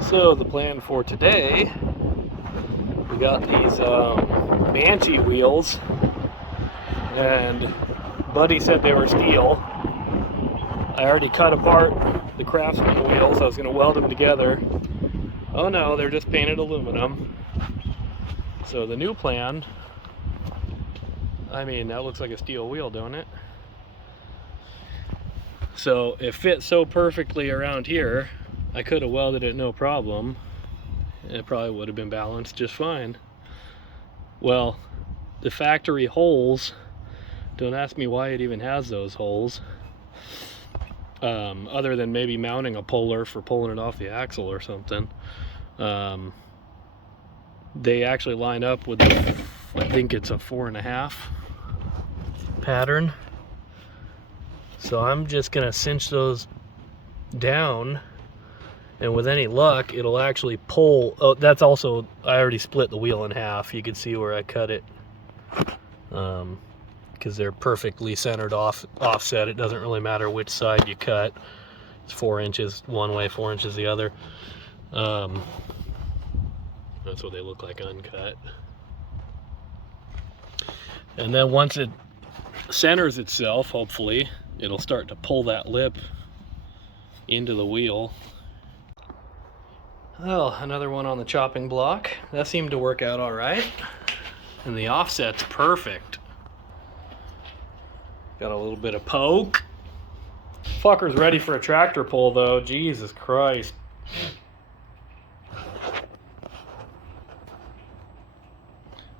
So the plan for today, we got these Banshee wheels, and Buddy said they were steel. I already cut apart the Craftsman wheels. I was going to weld them together. Oh no, they're just painted aluminum. So the new plan, I mean, that looks like a steel wheel, don't it? So it fits so perfectly around here, I could have welded it no problem. It probably would have been balanced just fine. Well, the factory holes, don't ask me why it even has those holes, other than maybe mounting a puller for pulling it off the axle or something. They actually line up with, I think it's a 4.5 pattern. So I'm just gonna cinch those down, and with any luck it'll actually pull. Oh, that's also, I already split the wheel in half. You can see where I cut it, because they're perfectly centered offset. It doesn't really matter which side you cut. It's 4 inches one way, 4 inches the other. That's what they look like uncut. And then once it centers itself, hopefully it'll start to pull that lip into the wheel. Well, another one on the chopping block. That seemed to work out all right. And the offset's perfect. Got a little bit of poke. Fucker's ready for a tractor pull though, Jesus Christ.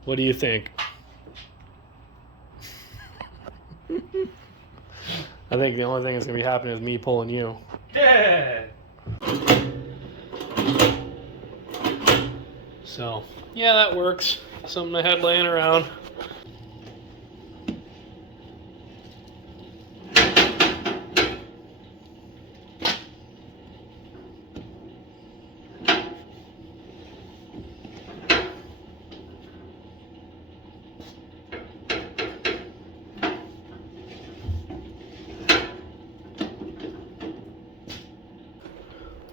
What do you think? I think the only thing that's gonna be happening is me pulling you. Yeah. So, yeah, that works. Something I had laying around.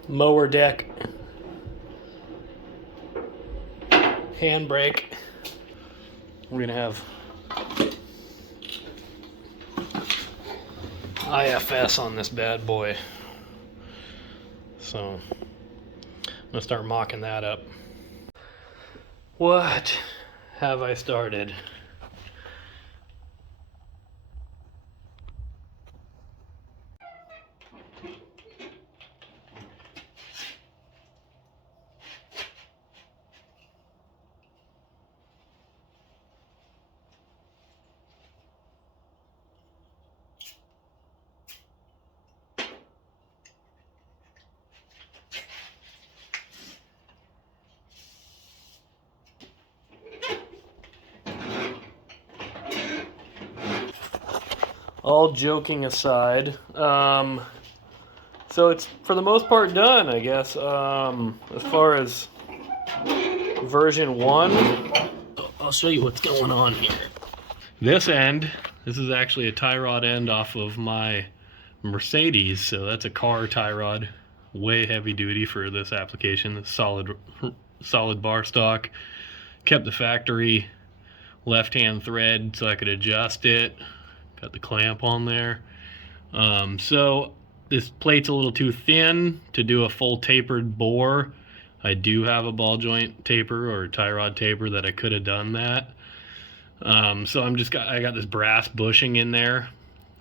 Mower deck, handbrake. We're gonna have IFS on this bad boy, so I'm gonna start mocking that up. What have I started? All joking aside, so it's for the most part done, I guess. As far as version 1, I'll show you what's going on here. This end, this is actually a tie rod end off of my Mercedes, so that's a car tie rod, way heavy duty for this application. It's solid bar stock. Kept the factory left-hand thread so I could adjust it. Got the clamp on there. So this plate's a little too thin to do a full tapered bore. I do have a ball joint taper or tie rod taper that I could have done that. So I got this brass bushing in there,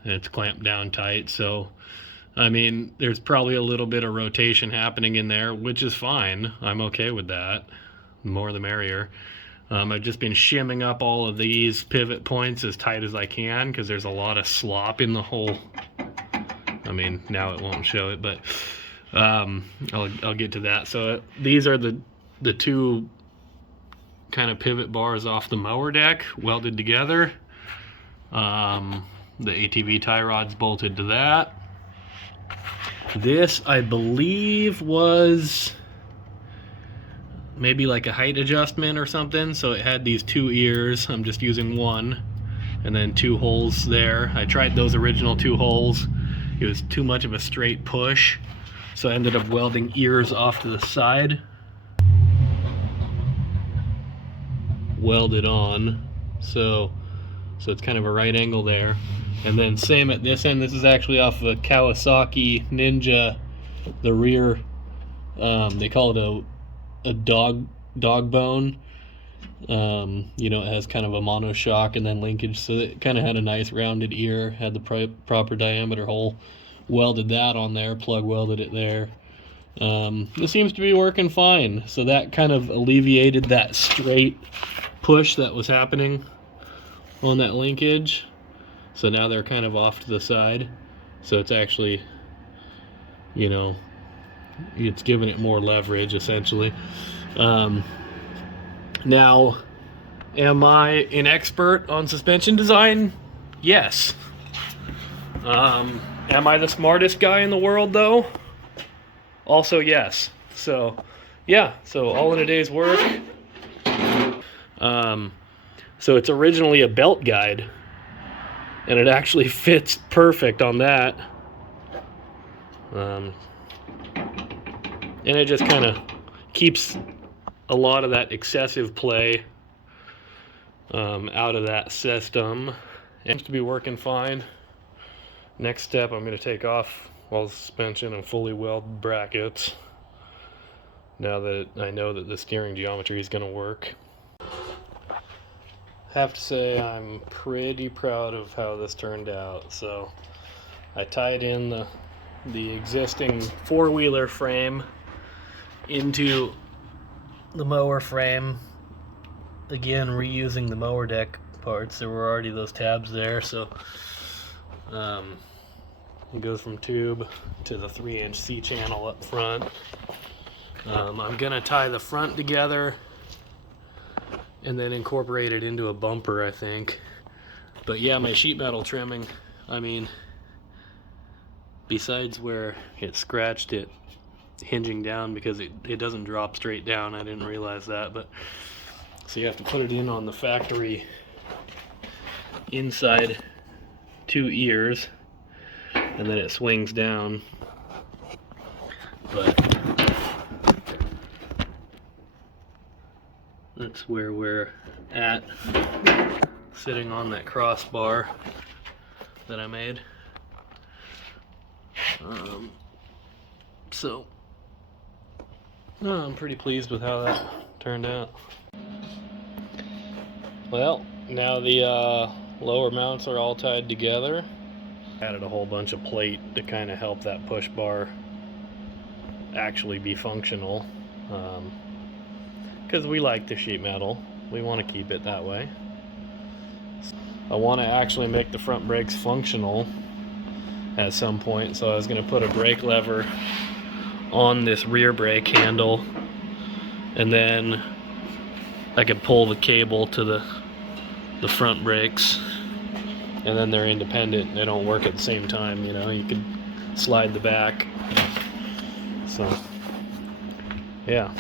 and it's clamped down tight. So I mean, there's probably a little bit of rotation happening in there, which is fine. I'm okay with that. The more the merrier. I've just been shimming up all of these pivot points as tight as I can because there's a lot of slop in the hole. I mean, now it won't show it, but I'll get to that. So these are the two kind of pivot bars off the mower deck welded together. The ATV tie rod's bolted to that. This, I believe, was maybe like a height adjustment or something, so it had these 2 ears. I'm just using one, and then 2 holes there. I tried those original 2 holes. It was too much of a straight push, So I ended up welding ears off to the side, welded on, so it's kind of a right angle there. And then same at this end. This is actually off of a Kawasaki Ninja, the rear, they call it a dog bone. You know, it has kind of a monoshock and then linkage, so it kind of had a nice rounded ear, had the proper diameter hole. Welded that on there, plug welded it there. This seems to be working fine, so that kind of alleviated that straight push that was happening on that linkage. So now they're kind of off to the side, so it's actually, you know, it's giving it more leverage essentially. Now, am I an expert on suspension design? Yes. Am I the smartest guy in the world though? Also yes. So yeah, so all in a day's work. So it's originally a belt guide, and it actually fits perfect on that. And it just kind of keeps a lot of that excessive play out of that system. It seems to be working fine. Next step, I'm going to take off all the suspension and fully weld brackets, now that I know that the steering geometry is going to work. Have to say I'm pretty proud of how this turned out. So I tied in the existing four-wheeler frame into the mower frame, again reusing the mower deck parts. There were already those tabs there, so it goes from tube to the 3-inch C-channel up front. I'm gonna tie the front together and then incorporate it into a bumper, I think. But yeah, my sheet metal trimming, I mean, besides where it scratched it hinging down, because it doesn't drop straight down, I didn't realize that, but so you have to put it in on the factory inside 2 ears, and then it swings down. But that's where we're at, sitting on that crossbar that I made. So I'm pretty pleased with how that turned out. Well, now the lower mounts are all tied together. Added a whole bunch of plate to kind of help that push bar actually be functional, because we like the sheet metal. We want to keep it that way. I want to actually make the front brakes functional at some point, so I was going to put a brake lever on this rear brake handle, and then I could pull the cable to the front brakes, and then they're independent. They don't work at the same time, you know. You could slide the back. So yeah.